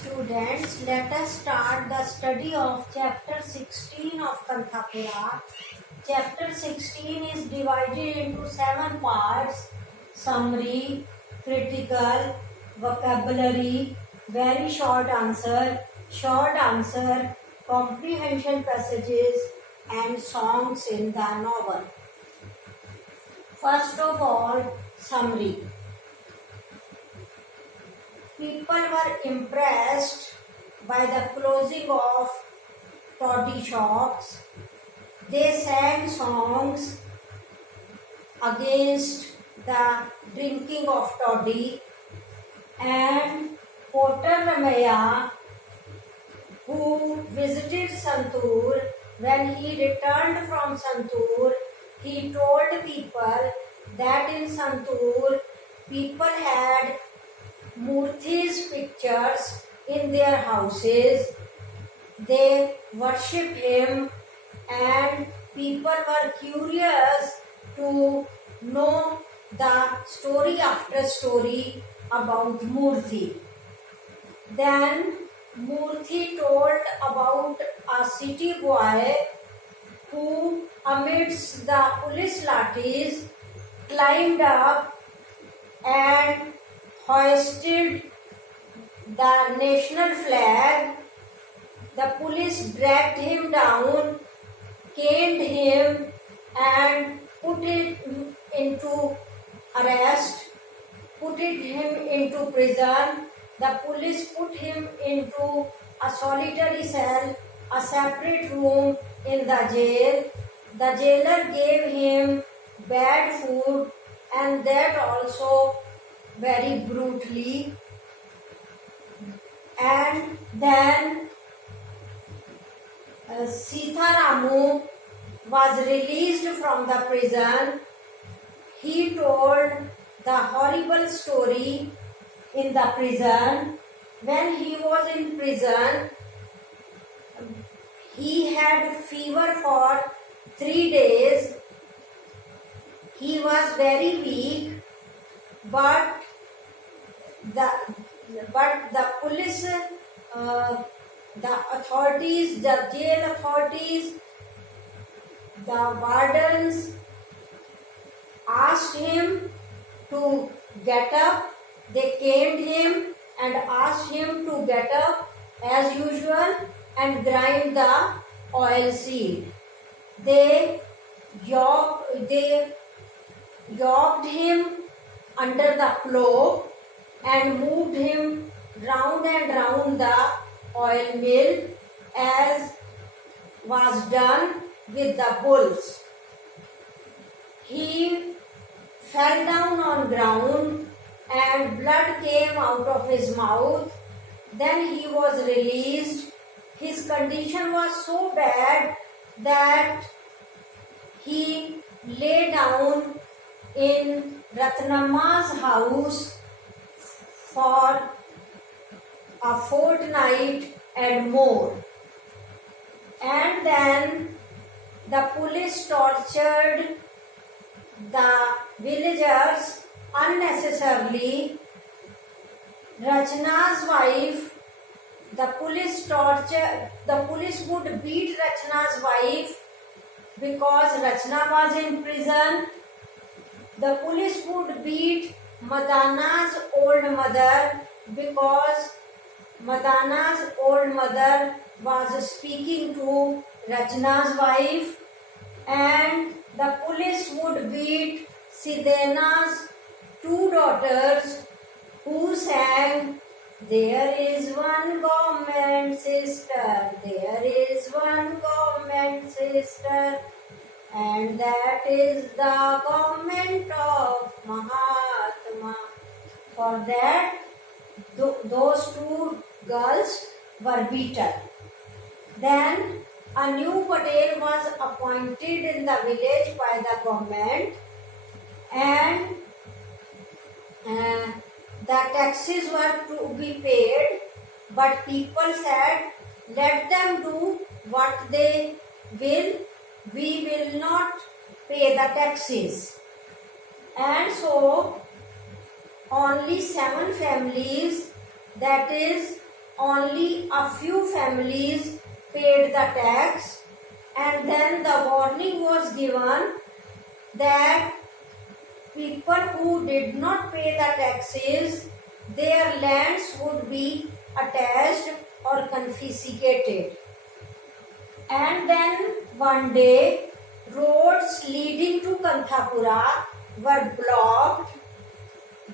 Students, let us start the study of chapter 16 of Kanthapura. Chapter 16 is divided into 7 parts: summary, critical, vocabulary, very short answer, comprehension passages, and songs in the novel. First of all, summary. People were impressed by the closing of toddy shops. They sang songs against the drinking of toddy, and Porter Ramaiah, who visited Santur, when he returned from Santur, he told people that in Santur people had Murthi's pictures in their houses. They worshipped him, and people were curious to know the story after story about Murthy. Then Murthy told about a city boy who, amidst the police lathis, climbed up and hoisted the national flag. The police dragged him down, caned him, and put him into arrest, put him into prison. The police put him into a solitary cell, a separate room in the jail. The jailer gave him bad food, and that also very brutally. And then Sitharamu was released from the prison. He told the horrible story in the prison. When he was in prison, he had fever for 3 days. He was very weak, but the police, the authorities, the jail authorities, the wardens asked him to get up. They caned him and asked him to get up as usual and grind the oil seed. They yoked him under the plough and moved him round and round the oil mill as was done with the bulls. He fell down on ground and blood came out of his mouth. Then he was released. His condition was so bad that he lay down in Ratnamma's house for a fortnight and more. And then the police tortured the villagers unnecessarily. Rachna's wife, the police would beat Rachna's wife because Rachna was in prison. The police would beat Madana's old mother because Madana's old mother was speaking to Rachna's wife, and the police would beat Sidena's 2 daughters who sang, "There is one government sister, there is one government sister, and that is the government of Mahatma." For that, those 2 girls were beaten. Then a new Patel was appointed in the village by the government, and the taxes were to be paid, but people said, "Let them do what they will, we will not pay the taxes." And so only 7 families, that is only a few families paid the tax, and then the warning was given that people who did not pay the taxes, their lands would be attached or confiscated. And then one day, roads leading to Kanthapura were blocked.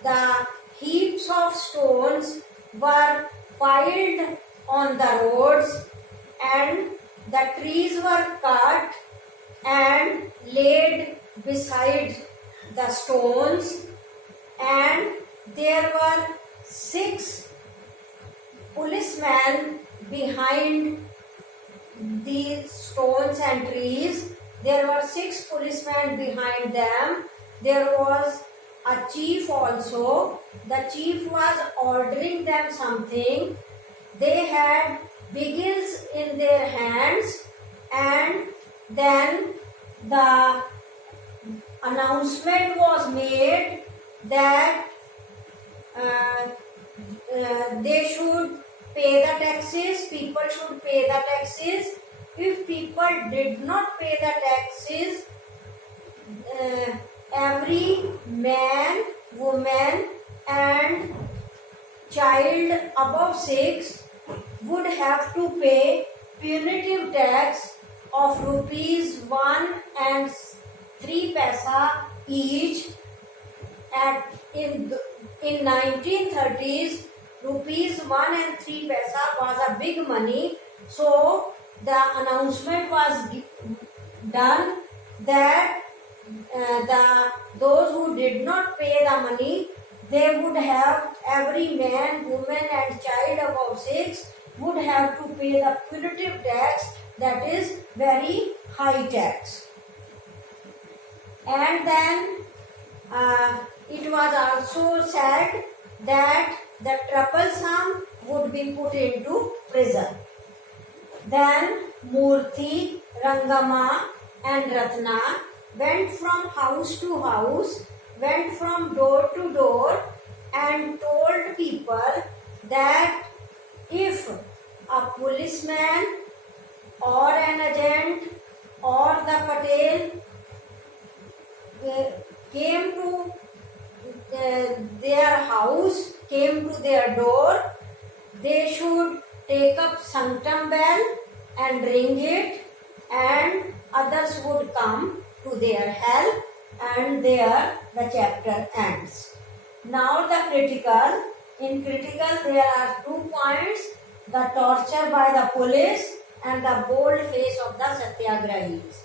The heaps of stones were piled on the roads, and the trees were cut and laid beside the stones, and there were 6 policemen behind these stones and trees. There were 6 policemen behind them. There was a chief also. The chief was ordering them something. They had bugles in their hands, and then the announcement was made that they should pay the taxes, people should pay the taxes. If people did not pay the taxes, every man, woman and child above 6 would have to pay punitive tax of rupees 1 and 3 paisa each. In 1930s, rupees 1 and 3 paisa was a big money. So the announcement was done that those who did not pay the money, they would have, every man, woman and child above 6 would have to pay the punitive tax, that is very high tax. And then it was also said that the troublesome would be put into prison. Then Murthy, Rangama and Ratna went from house to house, went from door to door and told people that if a policeman or an agent or the Patel came to their house, came to their door, they should take up sanctum bell and ring it, and others would come to their help, and there the chapter ends. Now the critical. In critical there are 2 points: the torture by the police and the bold face of the satyagrahis.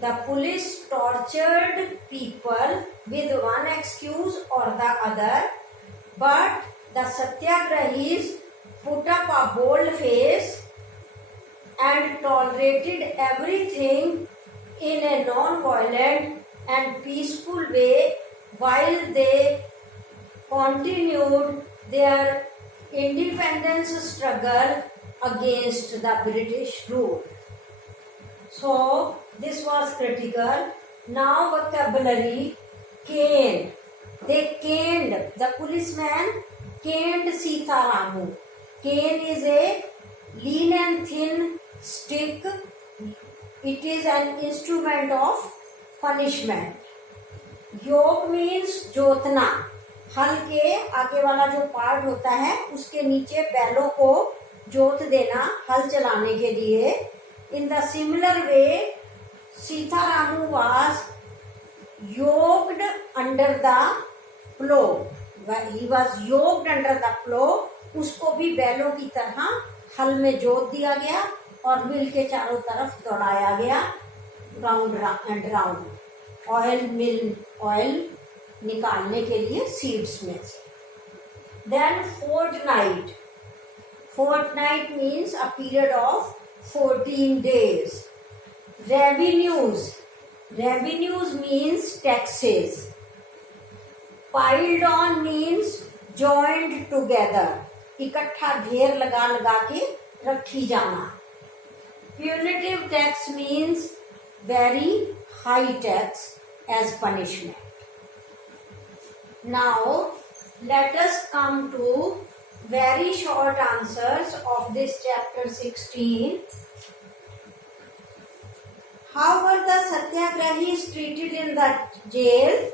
The police tortured people with one excuse or the other, but the satyagrahis put up a bold face and tolerated everything in a non-violent and peaceful way while they continued their independence struggle against the British rule. So this was critical. Now vocabulary: cane. They caned, the policeman caned Sita Ramu. Cane is a lean and thin stick. It is an instrument of punishment. Yoke means जोतना. हल के आगे वाला जो part होता है उसके नीचे बैलों को जोत देना हल चलाने के लिए. In the similar way, Sita Ramu was yoked under the plow. He was yoked under the plow. उसको भी बैलों की तरह हल में जोत दिया गया और मिल के चारों तरफ दौड़ाया गया, राउंड एंड राउंड. ऑयल निकालने के लिए सीड्स में से. Then fortnight. Fortnight means a period of 14 days. Revenues. Revenues means taxes. Piled on means joined together. इकट्ठा ढेर लगा लगा के रखी जाना. Punitive tax means very high tax as punishment. Now let us come to very short answers of this chapter 16. How were the Satyagrahis treated in the jail?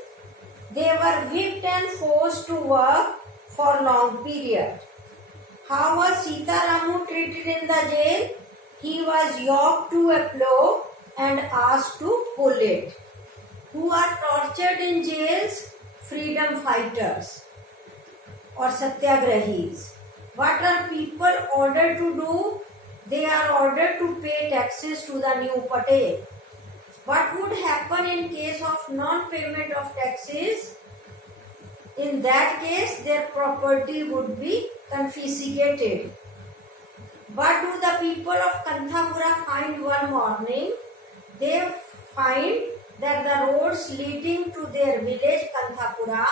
They were whipped and forced to work for long period. How was Sita Ramu treated in the jail? He was yoked to a plough and asked to pull it. Who are tortured in jails? Freedom fighters or Satyagrahis. What are people ordered to do? They are ordered to pay taxes to the new Patel. What would happen in case of non-payment of taxes? In that case, their property would be confiscated. What do the people of Kanthapura find one morning? They find that the roads leading to their village Kanthapura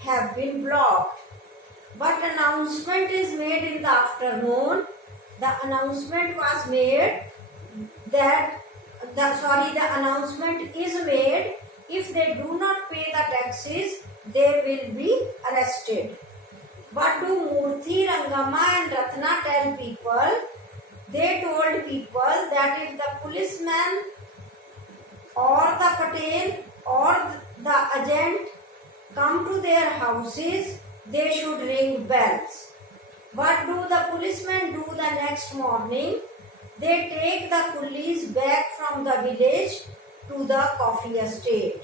have been blocked. What announcement is made in the afternoon? The announcement was made that the announcement is made if they do not pay the taxes, they will be arrested. What do Murthy, Rangama and Ratna tell people? They told people that if the policeman or the Patel or the agent come to their houses, they should ring bells. What do the policemen do the next morning? They take the coolies back from the village to the coffee estate.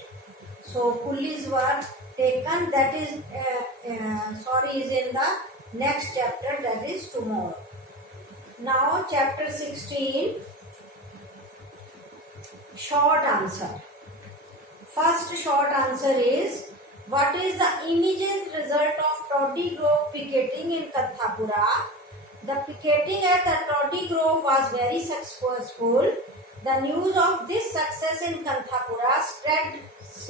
So coolies were taken. That is is in the next chapter, that is tomorrow. Now chapter 16, short answer. First short answer is, what is the immediate result of Toddy Grove picketing in Kanthapura? The picketing at the Toddy Grove was very successful. The news of this success in Kanthapura spread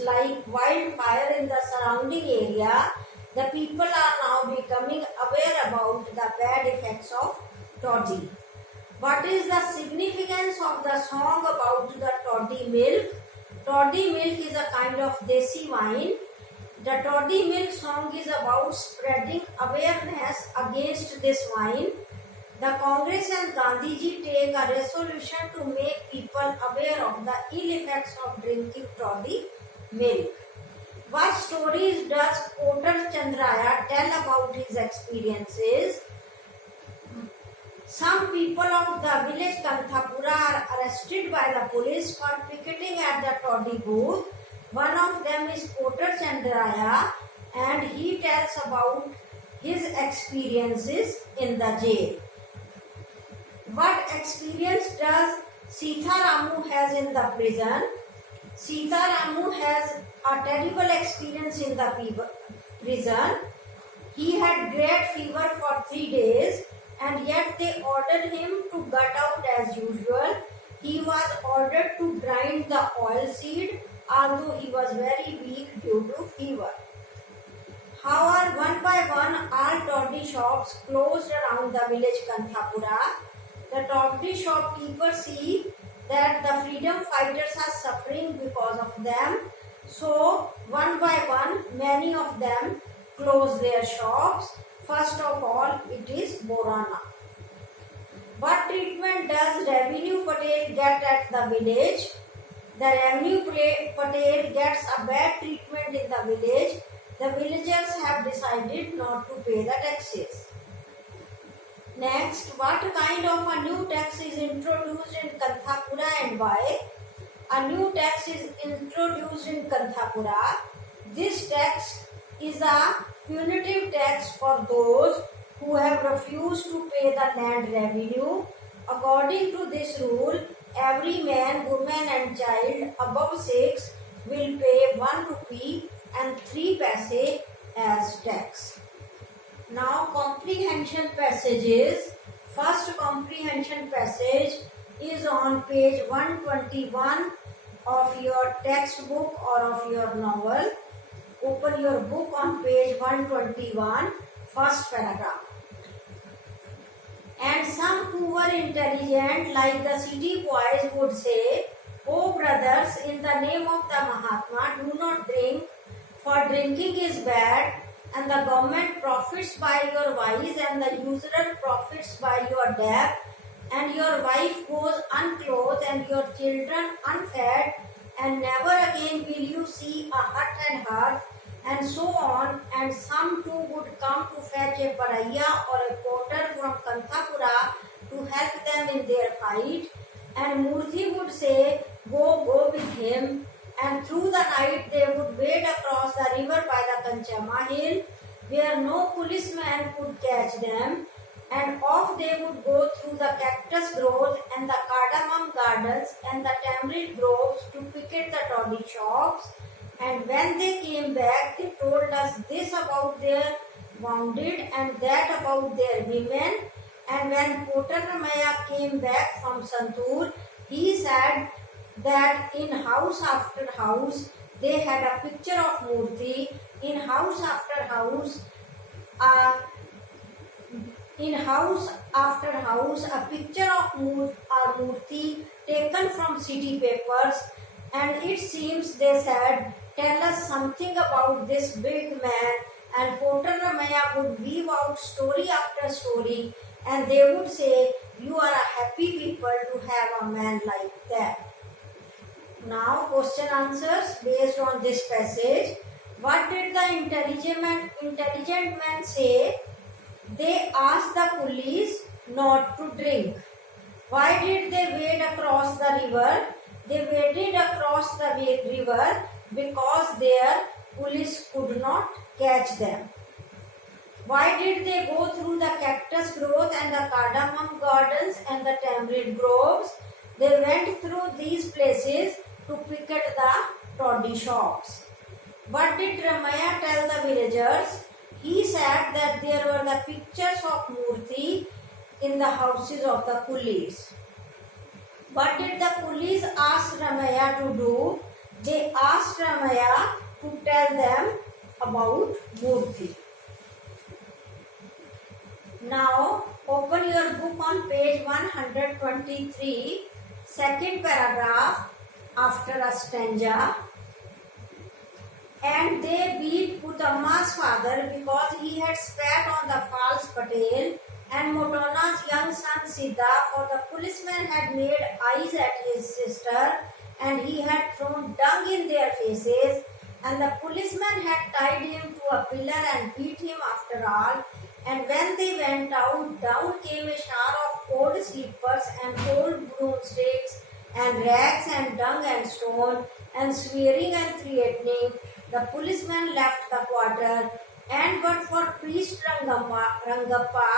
like wildfire in the surrounding area. The people are now becoming aware about the bad effects of toddy. What is the significance of the song about the toddy milk? Toddy milk is a kind of desi wine. The toddy milk song is about spreading awareness against this wine. The Congress and Gandhiji take a resolution to make people aware of the ill effects of drinking toddy milk. What stories does Kotar Chandraya tell about his experiences? Some people of the village Kanthapura are arrested by the police for picketing at the toddy booth. One of them is Kotar Chandraya, and he tells about his experiences in the jail. What experience does Sita Ramu has in the prison? Sita Ramu has a terrible experience in the prison. He had great fever for 3 days, and yet they ordered him to gut out as usual. He was ordered to grind the oil seed, although he was very weak due to fever. However, one by one, all toddy shops closed around the village Kanthapura. The toddy shopkeepers see that the freedom fighters are suffering because of them. So, one by one, many of them close their shops. First of all, it is Borana. What treatment does Revenue Patel get at the village? The Revenue Patel gets a bad treatment in the village. The villagers have decided not to pay the taxes. Next, what kind of a new tax is introduced in Kanthapura and why? A new tax is introduced in Kanthapura. This tax is a punitive tax for those who have refused to pay the land revenue. According to this rule, every man, woman and child above 6 will pay 1 rupee and 3 paise as tax. Now comprehension passages. First comprehension passage is on page 121 of your textbook or of your novel. Open your book on page 121, first paragraph. And some who were intelligent, like the city boys, would say, "Oh brothers, in the name of the Mahatma, do not drink, for drinking is bad, and the government profits by your vice, and the usurer profits by your debt, and your wife goes unclothed, and your children unfed, and never again will you see a hut and hearth, and so on. And some too would come to fetch a Baraya or a porter from Kanthapura to help them in their fight. And Murthy would say, go with him. And through the night they would wade across the river by the Kanchama hill, where no policeman could catch them. And off they would go through the cactus groves and the cardamom gardens and the tamarind groves to picket the toddy shops. And when they came back, they told us this about their wounded and that about their women. And when Potar Ramaya came back from Santur, he said that in house after house they had a picture of Murthy, in house after house, a picture of Murthy taken from city papers. And it seems they said, tell us something about this big man. And Potar Ramaya would weave out story after story, and they would say, you are a happy people to have a man like that. Now question answers based on this passage. What did the intelligent man say? They asked the police not to drink. Why did they wade across the river? They waded across the river because their police could not catch them. Why did they go through the cactus growth and the cardamom gardens and the tamarind groves? They went through these places to picket the toddy shops. What did Ramaya tell the villagers? He said that there were the pictures of Murthy in the houses of the coolies. What did the coolies ask Ramaya to do? They asked Ramaya to tell them about Murthy. Now open your book on page 123, second paragraph after a stanza. And they beat Putamma's father because he had spat on the false Patel, and Motona's young son Siddha, for the policeman had made eyes at his sister, and he had thrown dung in their faces, and the policeman had tied him to a pillar and beat him after all. And when they went out, down came a shower of old slippers and old broomsticks and rags and dung and stone and swearing and threatening. The policeman left the quarter, and but for priest Rangappa,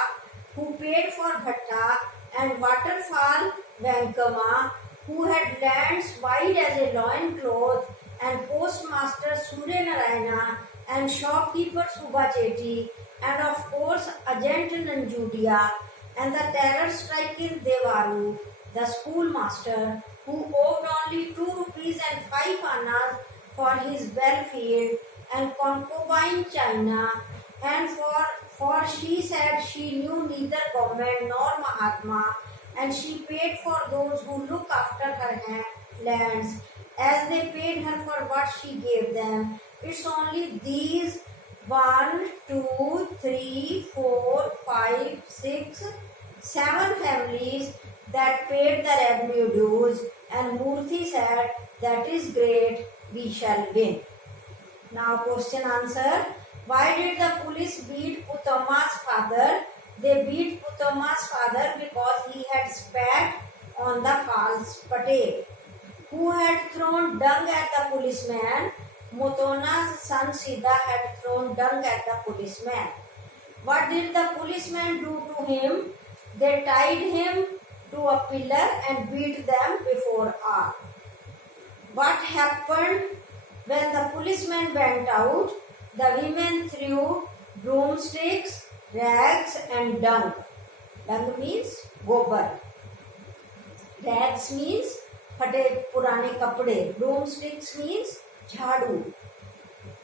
who paid for Bhatta, and waterfall Venkama, who had lands wide as a loincloth, and postmaster Surya Narayana, and shopkeeper Subha Chetty, and of course agent Nanjudia, and the terror-stricken Devaru, the schoolmaster, who owed only 2 rupees and 5 annas for his bell field, and concubine China, and for she said she knew neither government nor Mahatma, and she paid for those who look after her lands, as they paid her for what she gave them. It's only these 1, 2, 3, 4, 5, 6, 7 families that paid the revenue dues, and Murthy said, that is great, we shall win. Now question answer. Why did the police beat Putamma's father? They beat Putamma's father because he had spat on the false Patel, who had thrown dung at the policeman. Motona's son Siddha had thrown dung at the policeman. What did the policeman do to him? They tied him to a pillar and beat them before all. What happened when the policeman went out? The women threw broomsticks, rags and dung. Dung means gobar. Rags means phate purane kapde. Broomsticks means jhadu.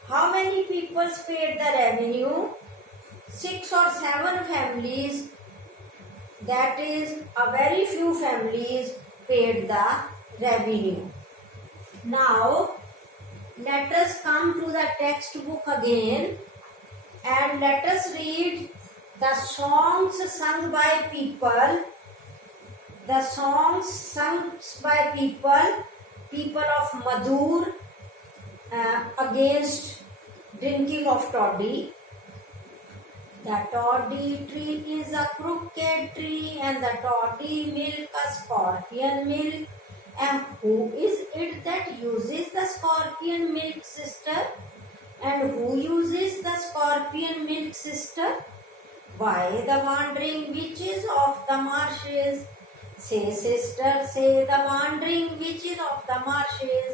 How many people paid the revenue? 6 or 7 families, that is a very few families, paid the revenue. Now let us come to the textbook again And let us read the songs sung by people. The songs sung by people of Madhur against drinking of toddy. The toddy tree is a crooked tree, and the toddy milk a scorpion milk. And who is it that uses the scorpion milk, sister? And who uses the scorpion milk, sister? Why, the wandering witches of the marshes. Say, sister, say, the wandering witches of the marshes.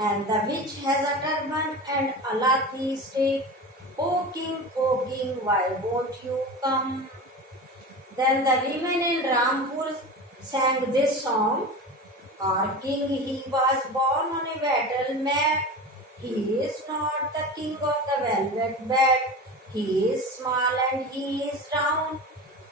And the witch has a turban and a lathi stick. O king, why won't you come? Then the women in Rampur sang this song. Our king, he was born on a battle mat. He is not the king of the velvet bed. He is small and he is round,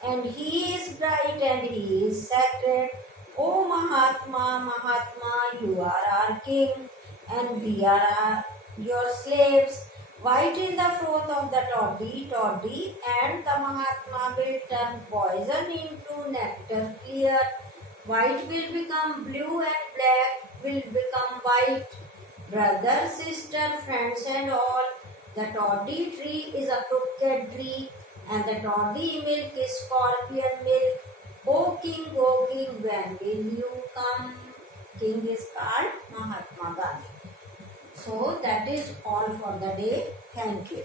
and he is bright and he is sacred. O Mahatma, Mahatma, you are our king, and we are your slaves. White in the froth of the toddy, and the Mahatma will turn poison into nectar clear. White will become blue and black will become white. Brother, sister, friends and all, the toddy tree is a crooked tree, and the toddy milk is scorpion milk. O king, when will you come? King is called Mahatma Gandhi. So that is all for the day. Thank you.